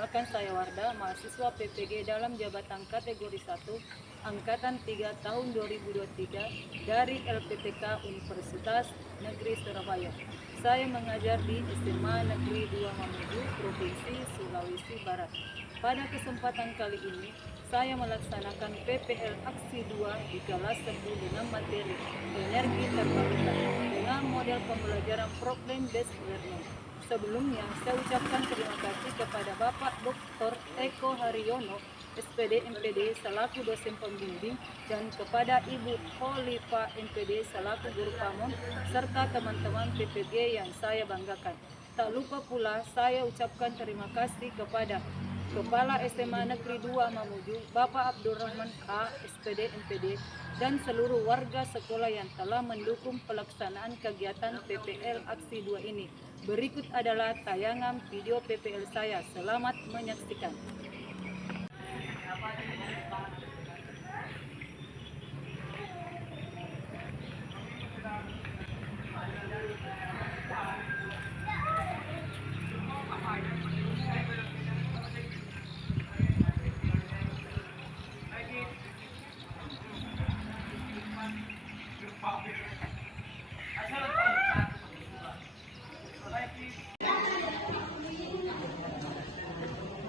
Perkenalkan, saya Wardah, mahasiswa PPG dalam jabatan kategori 1, Angkatan 3 tahun 2023 dari LPPK Universitas Negeri Surabaya. Saya mengajar di SMA Negeri 2 Mamuju, Provinsi Sulawesi Barat. Pada kesempatan kali ini, saya melaksanakan PPL Aksi 2 di kelas 10 dengan materi energi terbarukan dengan model pembelajaran problem-based learning. Sebelumnya, saya ucapkan terima kasih kepada Bapak Dr. Eko Haryono, SPD MPD selaku dosen pembimbing, dan kepada Ibu Kholifa MPD selaku guru pamong, serta teman-teman PPG yang saya banggakan. Tak lupa pula saya ucapkan terima kasih kepada Kepala SMA Negeri 2 Mamuju, Bapak Abdurrahman A, SPD MPD, dan seluruh warga sekolah yang telah mendukung pelaksanaan kegiatan PPL Aksi 2 ini. Berikut adalah tayangan video PPL saya. Selamat menyaksikan.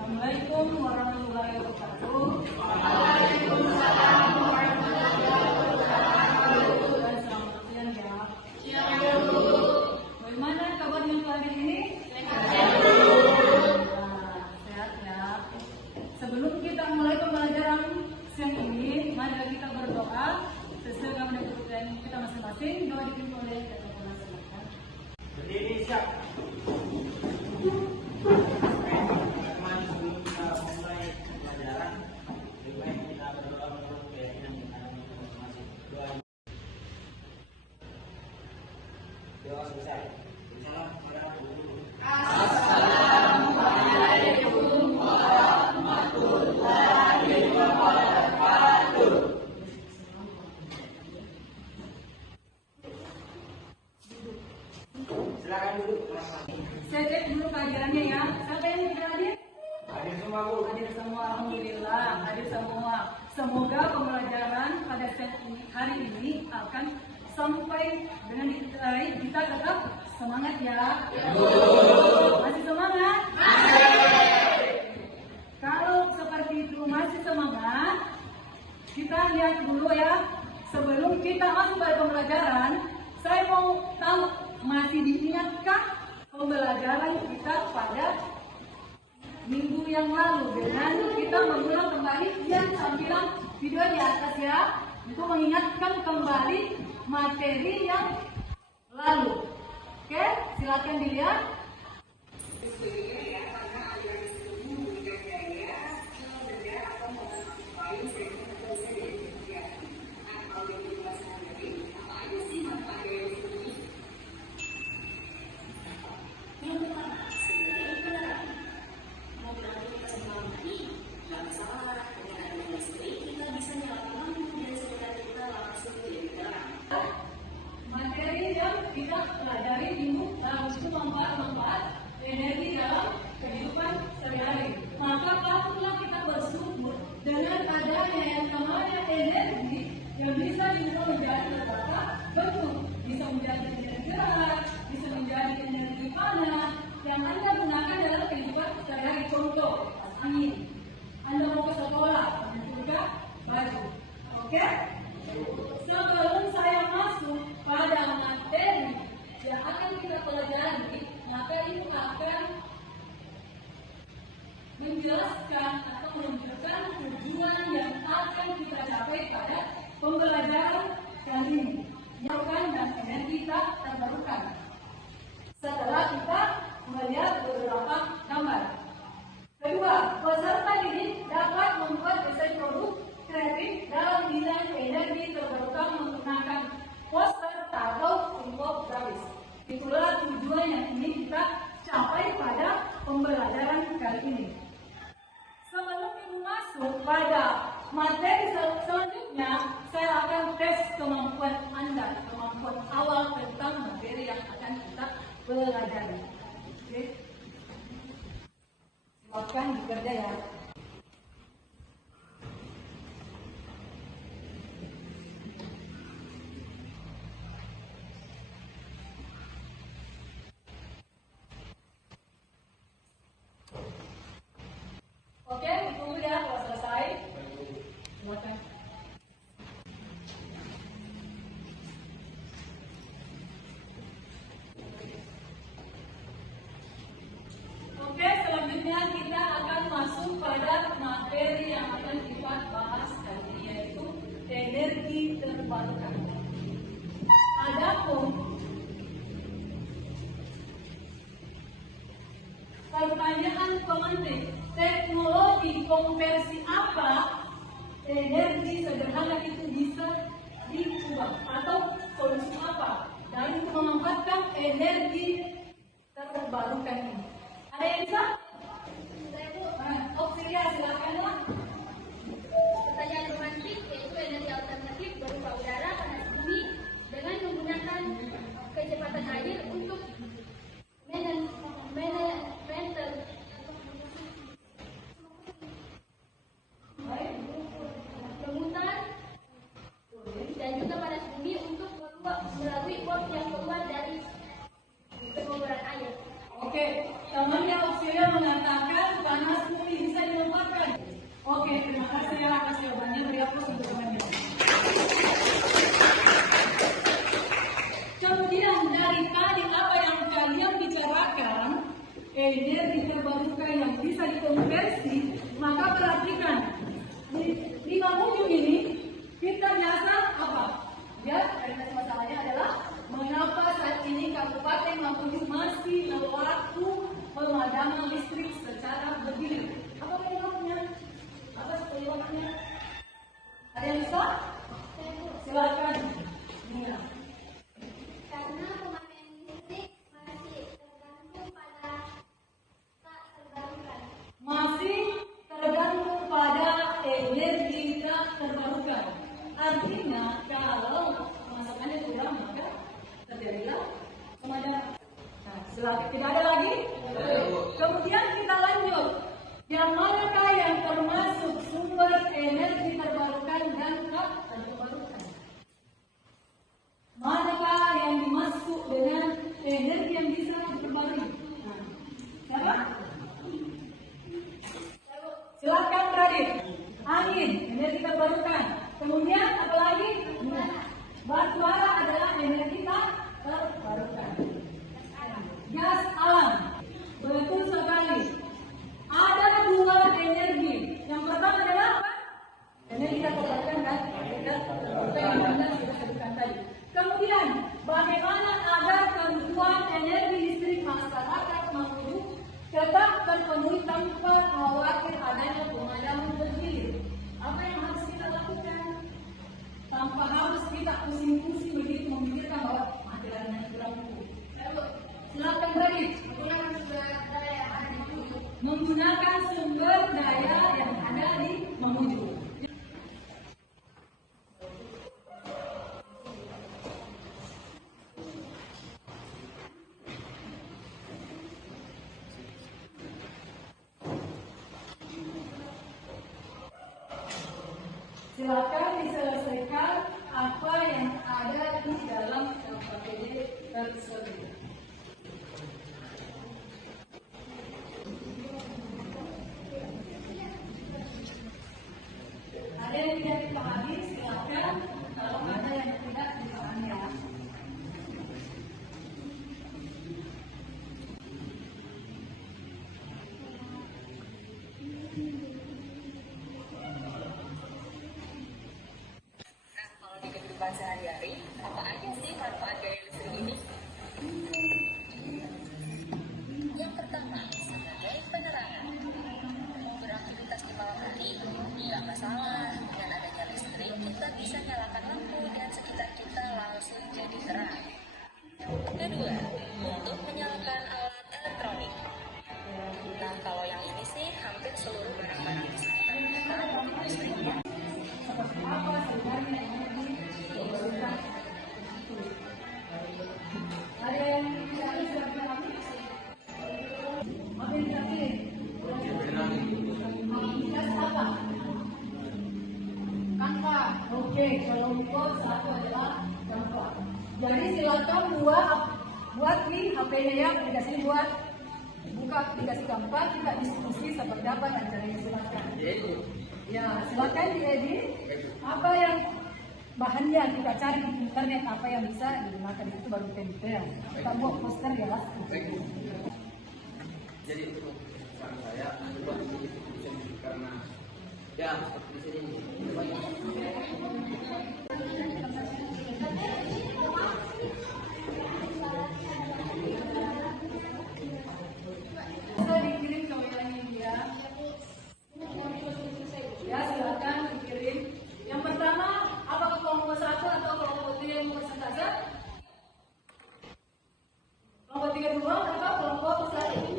Assalamualaikum warahmatullahi wabarakatuh. Waalaikumsalam warahmatullahi wabarakatuh. Dan selamat siang ya. Siang dulu. Bagaimana kabarnya hari ini? Sehat ya. Sebelum kita mulai pembelajaran siang ini, mari kita berdoa sesuai dengan kebutuhan kita masing-masing. Doa dipimpin oleh Bapak silakan. Berdiri siap. Doa selesai. Assalamualaikum warahmatullahi wabarakatuh. Silakan duduk. Saya cek dulu kajiannya ya. Siapa yang tidak hadir? Hadir semua, Bu. Hadir semua, alhamdulillah. Hadir semua. Semoga pembelajaran pada hari ini akan sampai dengan baik. Kita tetap semangat ya. Masih semangat? Kalau seperti itu masih semangat, kita lihat dulu ya. Sebelum kita masuk pada pembelajaran, saya mau tahu masih diingatkah pembelajaran kita pada minggu yang lalu dengan kita mengulang kembali yang tampilan video di atas ya, untuk mengingatkan kembali materi yang lalu. Oke, silakan dilihat. Materi yang kita pelajari minggu lalu itu manfaat energi dalam kehidupan sehari-hari. Maka patutlah kita bersyukur dengan adanya yang namanya energi yang bisa diubah menjadi beberapa bentuk. Bisa menjadi energi gerak, bisa menjadi energi panas yang Anda gunakan dalam kehidupan sehari-hari. Contoh, angin. Anda mau ke sekolah, buka baju. Oke? Sebelum saya masuk pada materi yang akan kita pelajari, maka itu akan menjelaskan atau menunjukkan tujuan yang akan kita capai pada pembelajaran kali ini. Terbarukan dan energi kita terbarukan. Setelah kita melihat beberapa gambar. Kedua, peserta didik dapat membuat desain produk kreatif dalam bidang energi terbarukan menggunakan poster atau infografis. Itulah tujuan yang ingin kita capai pada pembelajaran kali ini. Sebelum ibu masuk pada materi selanjutnya, saya akan tes kemampuan Anda, kemampuan awal tentang materi yang akan kita pelajari. Oke? Silakan aja ya. Oke, tunggu ya kalau selesai. Silakan. Oke, selanjutnya kita akan masuk pada materi yang akan kita bahas kali ini, yaitu energi terbarukan. Adapun pertanyaan pemantik, teknologi konversi apa energi sederhana itu bisa diubah, atau solusi apa dari memanfaatkan energi terbarukan ini? Ada yang bisa? Auxilia, silakan lah. Pertanyaan romantik yaitu energi alternatif berupa udara panas bumi dengan menggunakan kecepatan air untuk memutar dan juga panas bumi untuk melalui uap yang keluar dari pembuaran air. Oke, temannya Auxilia mengatakan panas bumi bisa dimanfaatkan. Oke, terima kasih ya atas jawabannya. Beri aplaus untuk temannya. Kemudian dari tadi apa yang kalian bicarakan, energi terbarukan yang bisa dikonversi, maka perhatikan di Mamuju ini kita biasa apa? Ya, karena masalahnya adalah mengapa saat ini Kabupaten Mamuju masih berlaku pemadaman listrik secara bergilir? Apa penyebabnya? Apa penyebabnya? Ada yang bisa? Silakan. Nia. Karena pemakaian listrik masih tergantung pada tak terbarukan. Masih tergantung pada energi tak terbarukan. Artinya kalau pemasakannya kurang maka terjadilah pemadaman. Nah, silakan. Tidak ada lagi? Kemudian kita lanjut. Yang manakah yang termasuk sumber energi terbarukan dan tak terbarukan? Manakah yang dimasuk dengan energi yang bisa terbarukan? Nah, siapa? Silakan Radit. Angin, energi terbarukan. Kemudian apa lagi? Batu bara adalah energi tak terbarukan. Gas alam, betul sekali. Ada dua energi. Yang pertama adalah apa? Energi tak terbarukan dan energi tak terbarukan yang Anda sudah sebutkan tadi. Kemudian, bagaimana agar kebutuhan energi listrik masyarakat Mamuju tetap terpenuhi tanpa khawatir adanya pemadaman bergilir? Apa yang harus kita lakukan? Tanpa harus kita pusing-pusing begitu memikirkan bahwa materialnya kurang cukup. Silakan Radit. Menggunakan sumber daya yang ada di Mamuju. Silakan diselesaikan apa yang ada di dalam LKPD tersebut. Ada yang tidak dipahami, silakan. Kalau ada yang tidak dipahami ya. Kalau di kehidupan sehari-hari, apa aja sih manfaat gaya listrik ini? lagi HP-nya ya, dikasih buat buka, dikasih gambar, kita diskusi sependapat antara yang silakan. Ya, silakan diedit. Apa yang bahannya kita cari di internet, apa yang bisa digunakan itu baru tempel. Kita buat poster ya. Jadi untuk saran saya coba karena ya seperti di sini. Bisa dikirim ke WA dia. Ya, silakan dikirim. Yang pertama, apakah kelompok 1 atau kelompok 3 yang persentase? Kelompok 3 dulu atau kelompok 1?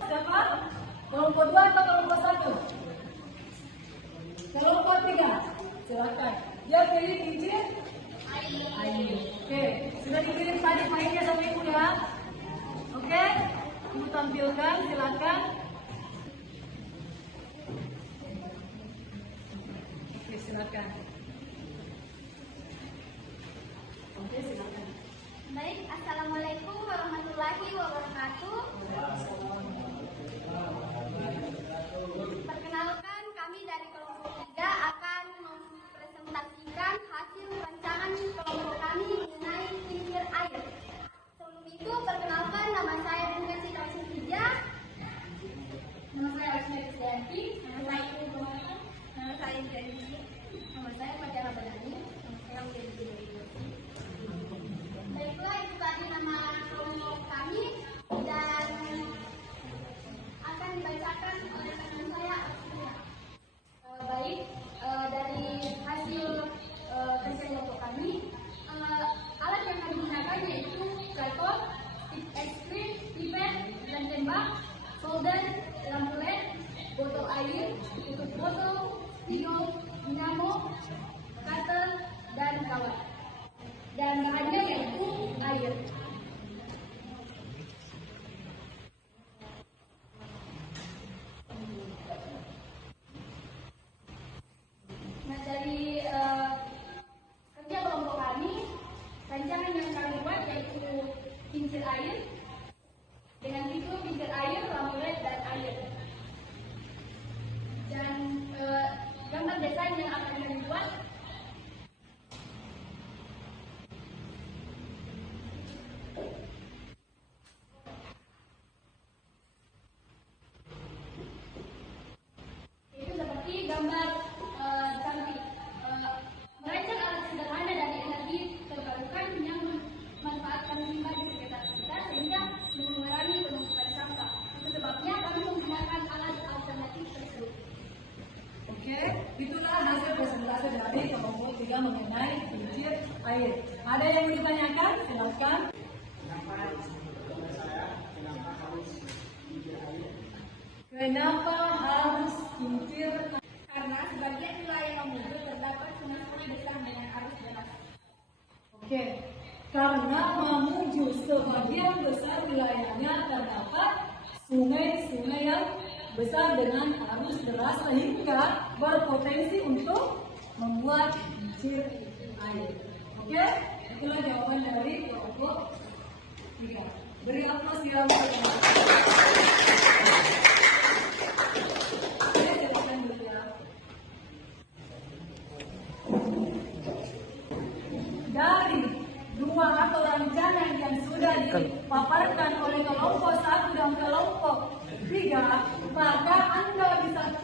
Siapa? Kelompok 2 atau kelompok 1? Kelompok 3. Silakan. Dia pilih kincir air. Oke, sudah dikirim tadi filenya sama ibu ya. Oke, ibu tampilkan, silakan. Oke, silakan. Oke, silakan. Baik, Assalamualaikum warahmatullahi wabarakatuh. Perkenalkan, kami dari kelompok 3 akan mempresentasikan hasil rancangan kelompok kami mengenai kincir air. Sebelum itu, perkenalkan, nama saya Bunga Citra Sufija. Nama saya Asmi Rizyanti. Nama saya Ibu Muhammad. Nama saya Jadi. Nama saya Fajar Abadani. Nama saya Menjadi Baiklah, itu tadi nama kelompok kami dan akan dibacakan oleh teman saya. Baik, dari hasil kerja kelompok kami, alat yang kami gunakan yaitu tripod, tip es krim, pipet, dan tembak, solder, lampu LED, botol air, tutup botol, spidol, dinamo, cutter, dan kawat. Dan bahannya yaitu air. Nah, dari kerja kelompok kami, rancangan yang kami buat yaitu kincir air dengan fitur kincir air, lampu LED, dan air. Dan gambar desain yang akan kami buat itu seperti gambar cantik. Merancang alat sederhana dan energi terbarukan yang memanfaatkan limbah di sekitar kita sehingga mengurangi penumpukan sampah. Itu sebabnya kami menggunakan alat alternatif tersebut. Oke, itulah hasil presentasi dari kelompok 3 mengenai kincir air. Ada yang mau ditanyakan? Silakan. Kenapa harus kincir? Karena sebagian wilayah Mamuju terdapat sungai-sungai besar dengan arus deras. Oke, karena Mamuju sebagian besar wilayahnya terdapat sungai-sungai yang besar dengan arus deras sehingga berpotensi untuk membuat kincir air. Oke, itulah jawaban dari kelompok 3. Beri aplaus yang dari dua atau rancangan yang sudah dipaparkan oleh kelompok 1 dan kelompok 3, maka Anda bisa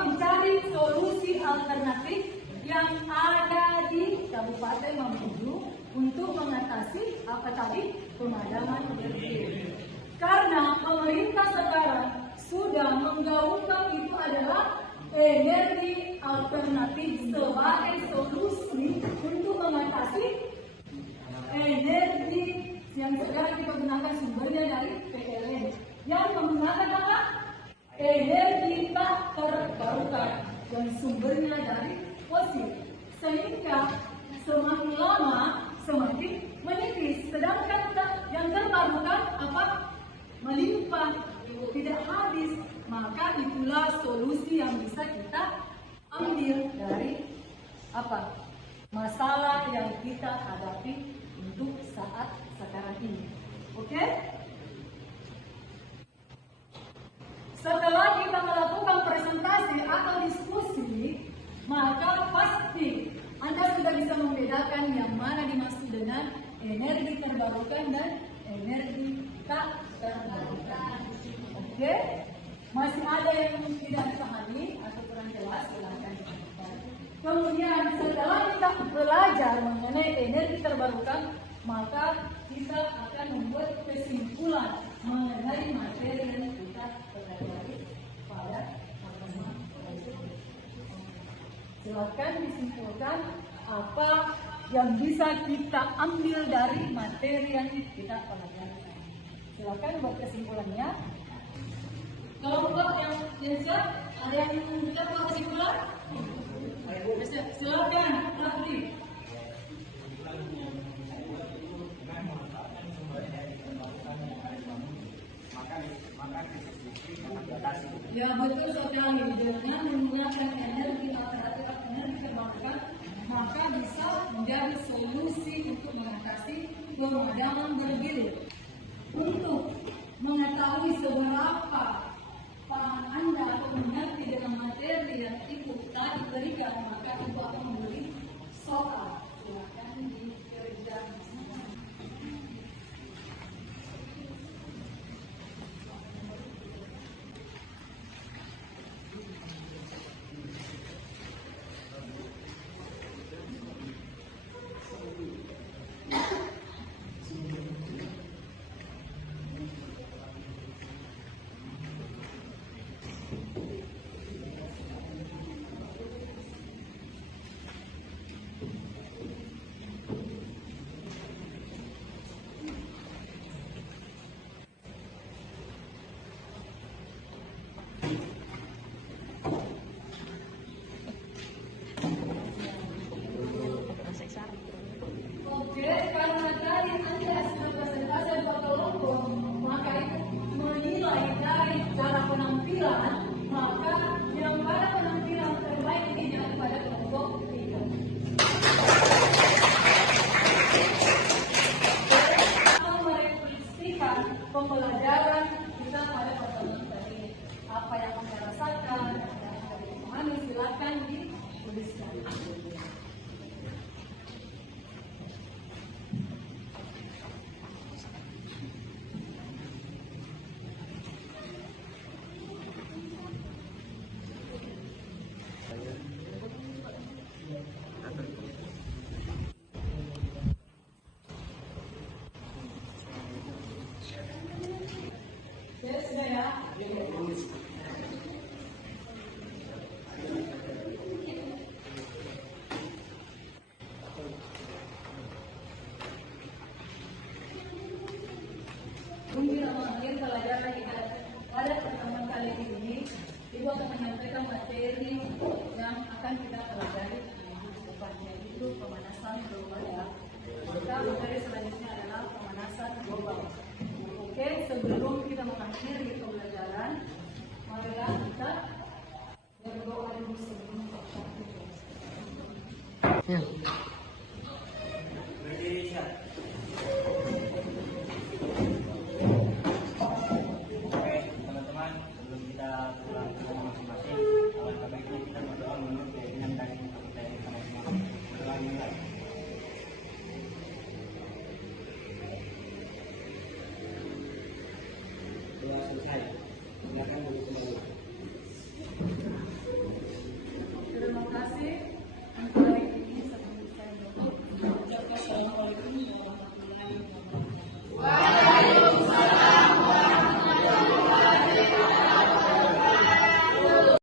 mencari solusi alternatif yang ada di Kabupaten Mamuju untuk mengatasi apa tadi pemadaman banjir. Karena pemerintah sekarang sudah menggaungkan itu adalah energi alternatif sebagai solusi untuk mengatasi energi yang sekarang kita gunakan sumbernya dari PLN yang menggunakan apa? Energi tak terbarukan dan sumbernya dari fosil, sehingga semakin lama semakin menipis, sedangkan yang terbarukan apa? Melimpah, tidak habis. Maka itulah solusi yang bisa kita ambil dari apa? Masalah yang kita hadapi untuk saat sekarang ini. Oke? Setelah kita melakukan presentasi atau diskusi, maka pasti Anda sudah bisa membedakan yang mana dimaksud dengan energi terbarukan dan energi tak terbarukan. Oke? Masih ada yang tidak dipahami atau kurang jelas, silahkan ditanyakan. Kemudian setelah kita belajar mengenai energi terbarukan, maka kita akan membuat kesimpulan mengenai materi yang kita pelajari pada pertemuan tersebut. Silakan disimpulkan apa yang bisa kita ambil dari materi yang kita pelajari. Silakan buat kesimpulannya. Kelompok yang siap, ada yang bisa buat kesimpulan? Silakan, Rafli. Ya betul sekali, dengan menggunakan energi alternatif energi terbarukan, maka bisa menjadi solusi untuk mengatasi pemadaman bergilir. Untuk mengetahui seberapa paham Anda atau mengerti dengan materi yang itu tadi berikan, maka Ibu akan memberi soal. Silakan dikerjakan. Oke, karena tadi Anda sudah presentasi dua kelompok, maka itu menilai dari cara penampilan, maka yang pada penampilan terbaik ini pada kelompok 3. Akan merefleksikan pembelajaran kita pada pertemuan tadi. Apa yang Anda rasakan, apa yang Anda pahami, silakan dituliskan. Sudah ya? Mungkin mengakhiri pelajaran kita pada pertemuan kali ini, Ibu akan menyampaikan materi yang akan kita pelajari minggu depannya, itu pemanasan global ya. Maka materi selanjutnya adalah pemanasan global. Oke, sebelum kita mengakhiri pembelajaran, marilah kita berdoa dulu sebelum kita.